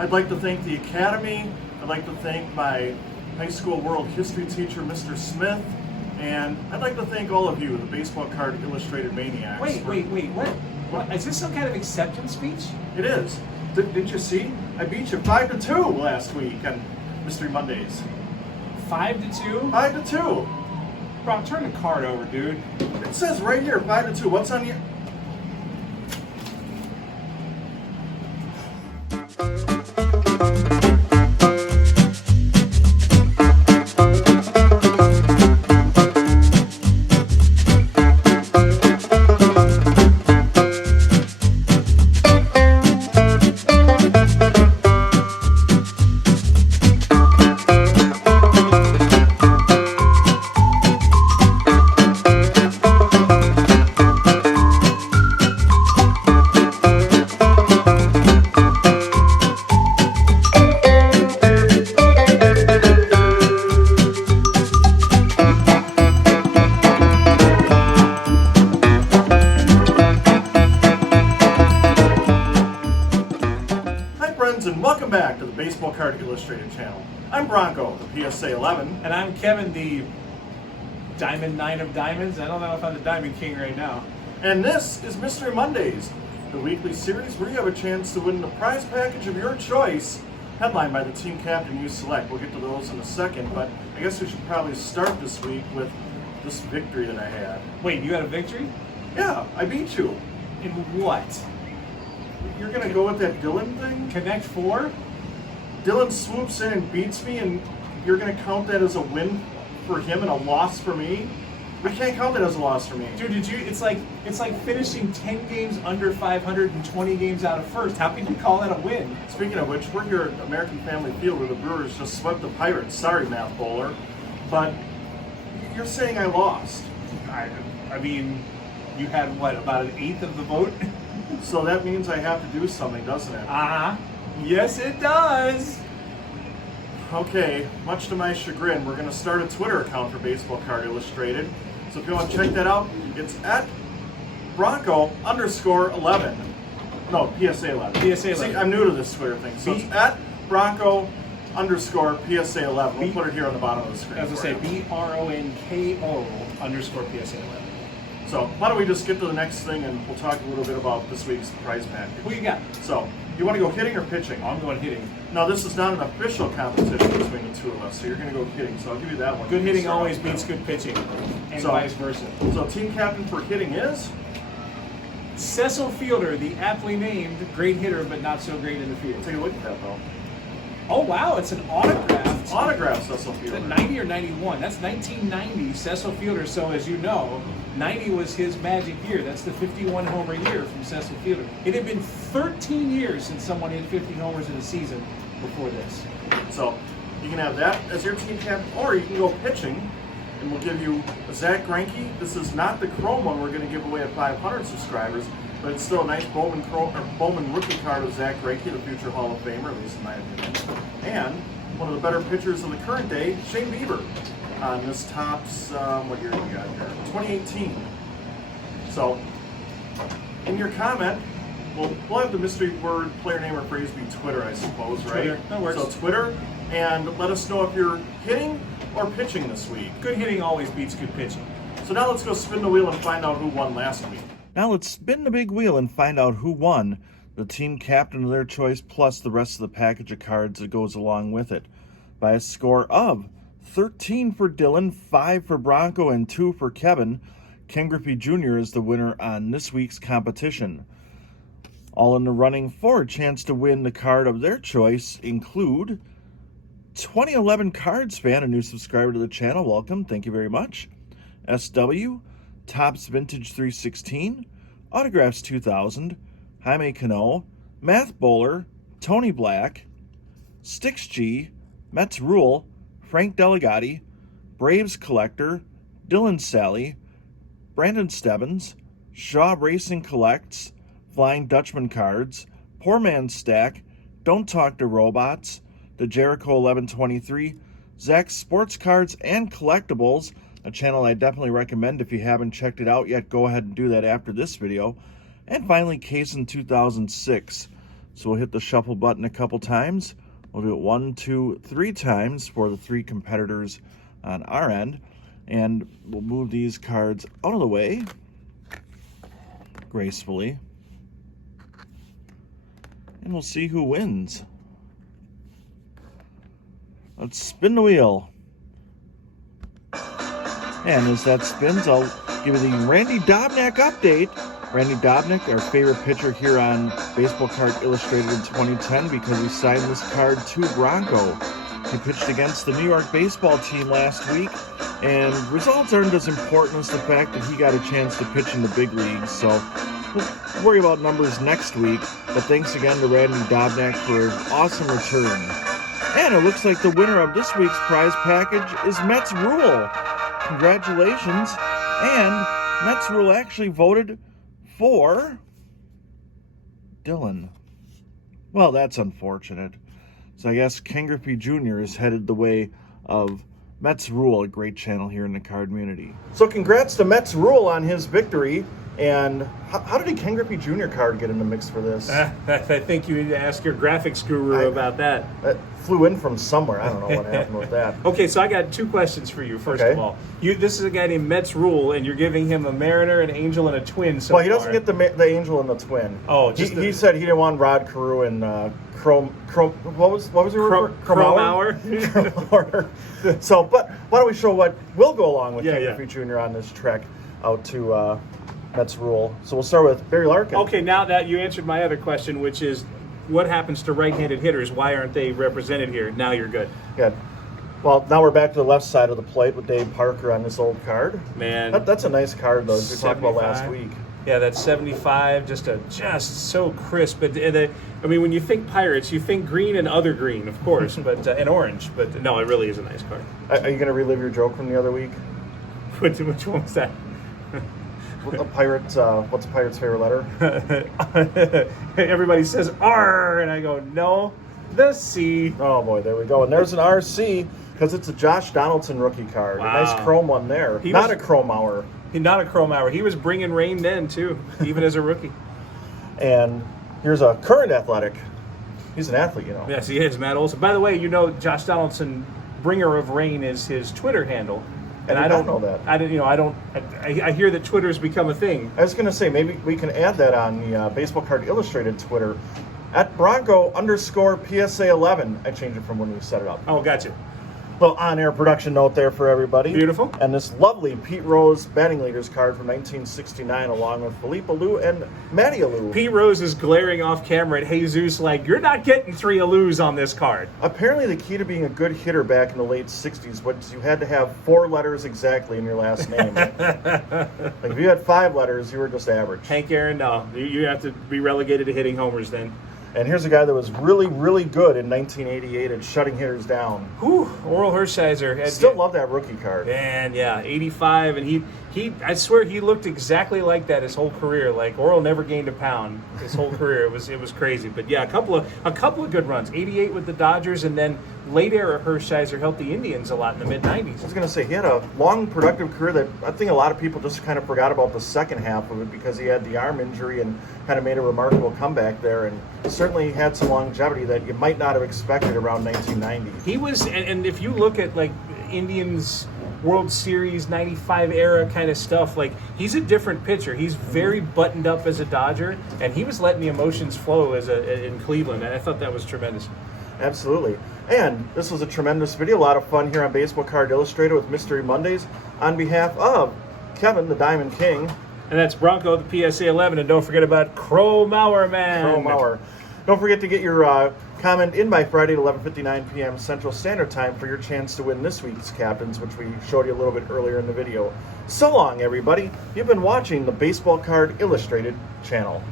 I'd like to thank the Academy. I'd like to thank my high school world history teacher, Mr. Smith. And I'd like to thank all of you, the Baseball Card Illustrated Maniacs. Wait, what? Is this some kind of acceptance speech? It is. Didn't you see? I beat you 5-2 last week on Mystery Mondays. 5-2? 5-2. Bro, turn the card over, dude. It says right here, 5-2. What's on your... And welcome back to the Baseball Card Illustrated channel. I'm Bronco, the PSA 11. And I'm Kevin, the Diamond 9 of Diamonds. I don't know if I'm the Diamond King right now. And this is Mystery Mondays, the weekly series where you have a chance to win the prize package of your choice, headlined by the team captain you select. We'll get to those in a second, but I guess we should probably start this week with this victory that I had. Wait, you had a victory? Yeah, I beat you. In what? You're going to go with that Dylan thing? Connect 4? Dylan swoops in and beats me, and you're going to count that as a win for him and a loss for me? We can't count that as a loss for me. Dude, it's like finishing 10 games under 500 and 20 games out of first. How can you call that a win? Speaking of which, we're here at American Family Field where the Brewers just swept the Pirates. Sorry, Math Bowler. But you're saying I lost. I mean, you had, what, about an eighth of the vote? So that means I have to do something, doesn't it? Uh-huh. Yes, it does. Okay, much to my chagrin, we're going to start a Twitter account for Baseball Card Illustrated. So if you want to check that out, it's at Bronco_11. No, PSA 11. PSA 11. See, I'm new to this Twitter thing. So it's at Bronco_PSA 11. We'll put it here on the bottom of the screen. As I say, BRONKO_PSA 11. So why don't we just get to the next thing and we'll talk a little bit about this week's prize package. Who you got? So, you want to go hitting or pitching? I'm going hitting. No, this is not an official competition between the two of us, so you're going to go hitting. So I'll give you that one. Good hitting always beats good pitching, and vice versa. So team captain for hitting is? Cecil Fielder, the aptly named great hitter, but not so great in the field. Take a look at that, though. Oh, wow, it's an autograph. Autograph Cecil Fielder. Is it 90 or 91? That's 1990 Cecil Fielder. So as you know, 90 was his magic year. That's the 51 homer year from Cecil Fielder. It had been 13 years since someone hit 50 homers in a season before this. So you can have that as your team captain, or you can go pitching, and we'll give you a Zach Greinke. This is not the Chrome one we're going to give away at 500 subscribers, but it's still a nice Bowman rookie card of Zach Greinke, the future Hall of Famer, at least in my opinion. And one of the better pitchers of the current day, Shane Bieber, on this Topps, what year do we got here? 2018. So, in your comment, we'll have the mystery word, player name, or phrase be Twitter, I suppose, right? Twitter, that works. So Twitter, and let us know if you're hitting or pitching this week. Good hitting always beats good pitching. So now let's go spin the wheel and find out who won last week. Now let's spin the big wheel and find out who won the team captain of their choice, plus the rest of the package of cards that goes along with it, by a score of 13 for Dylan, 5 for Bronco, and 2 for Kevin. Ken Griffey Jr. is the winner on this week's competition. All in the running for a chance to win the card of their choice include 2011 Cards fan, a new subscriber to the channel. Welcome, thank you very much. SW, Topps Vintage 316, Autographs 2000, Jaime Cano, Math Bowler, Tony Black, Stix G, Mets Rule, Frank Delegati, Braves Collector, Dylan Sally, Brandon Stebbins, Shaw Racing Collects, Flying Dutchman Cards, Poor Man's Stack, Don't Talk to Robots, The Jericho 1123, Zach's Sports Cards and Collectibles, a channel I definitely recommend. If you haven't checked it out yet, go ahead and do that after this video. And finally, Case in 2006. So we'll hit the shuffle button a couple times. We'll do it 1, 2, 3 times for the 3 competitors on our end. And we'll move these cards out of the way gracefully. And we'll see who wins. Let's spin the wheel. And as that spins, I'll give you the Randy Dobnak update. Randy Dobnak, our favorite pitcher here on Baseball Card Illustrated in 2010 because he signed this card to Bronco. He pitched against the New York baseball team last week, and results aren't as important as the fact that he got a chance to pitch in the big leagues. So we'll worry about numbers next week. But thanks again to Randy Dobnak for an awesome return. And it looks like the winner of this week's prize package is Mets Rule. Congratulations. And Mets Rule actually voted for Dylan. Well, that's unfortunate. So I guess Ken Griffey Jr. is headed the way of Mets Rule, a great channel here in the card community. So congrats to Mets Rule on his victory. And how did a Ken Griffey Jr. card get in the mix for this? I think you need to ask your graphics guru about that. That flew in from somewhere. I don't know what happened with that. Okay, so I got 2 questions for you. First of all, this is a guy named Mets Rule, and you're giving him a Mariner, an Angel, and a Twin. So well, he doesn't get the Angel and the Twin. Oh, he said he didn't want Rod Carew and Chrome. What was your word? Chrome. So, but why don't we show what will go along with Ken Griffey Jr. on this trek out to Mets Rule. So we'll start with Barry Larkin. Okay, now that you answered my other question, which is what happens to right-handed hitters? Why aren't they represented here? Now you're good. Good. Well, now we're back to the left side of the plate with Dave Parker on this old card. Man, that's a nice card, though, as we talked about last week. Yeah, that's 75, just so crisp. But I mean, when you think Pirates, you think green and other green, of course, but and orange. But no, it really is a nice card. Are you going to relive your joke from the other week? Which one was that? What's a pirate's favorite letter? Everybody says R, and I go, no, the C. Oh boy, there we go. And there's an RC because it's a Josh Donaldson rookie card. Wow. A nice chrome one there. Not a chrome hour. Not a chrome hour. He was bringing rain then too, even as a rookie. And here's a current Athletic. He's an athlete, you know. Yes, he is, Matt Olson. By the way, you know Josh Donaldson, Bringer of Rain, is his Twitter handle. And I don't know that. I hear that Twitter's become a thing. I was going to say, maybe we can add that on the Baseball Card Illustrated Twitter at Bronco_PSA11. I changed it from when we set it up. Oh, gotcha. Little on-air production note there for everybody. Beautiful. And this lovely Pete Rose batting leaders card from 1969, along with Felipe Alou and Matty Alou. Pete Rose is glaring off camera at Jesus like, you're not getting 3 Alous on this card. Apparently the key to being a good hitter back in the late 60s was you had to have 4 letters exactly in your last name. Like if you had 5 letters, you were just average. Hank Aaron, no. You have to be relegated to hitting homers then. And here's a guy that was really, really good in 1988 at shutting hitters down. Whew, Oral Hershiser. Still love that rookie card. Man, yeah, 85, and he I swear he looked exactly like that his whole career. Like Oral never gained a pound his whole career. It was crazy. But yeah, a couple of good runs. 88 with the Dodgers, and then late era Hershiser helped the Indians a lot in the mid 90s. I was going to say he had a long, productive career that I think a lot of people just kind of forgot about the second half of it because he had the arm injury and kind of made a remarkable comeback there, and certainly had some longevity that you might not have expected around 1990. He was, and if you look at like Indians World Series 95 era kind of stuff, like he's a different pitcher. He's very buttoned up as a Dodger, and he was letting the emotions flow in Cleveland, and I thought that was tremendous. Absolutely. And this was a tremendous video, a lot of fun here on Baseball Card Illustrated with Mystery Mondays on behalf of Kevin, the Diamond King. And that's Bronco, the PSA 11, and don't forget about Crow Mauer, man. Crow Mauer. Don't forget to get your comment in by Friday at 11:59 p.m. Central Standard Time for your chance to win this week's captains, which we showed you a little bit earlier in the video. So long, everybody. You've been watching the Baseball Card Illustrated channel.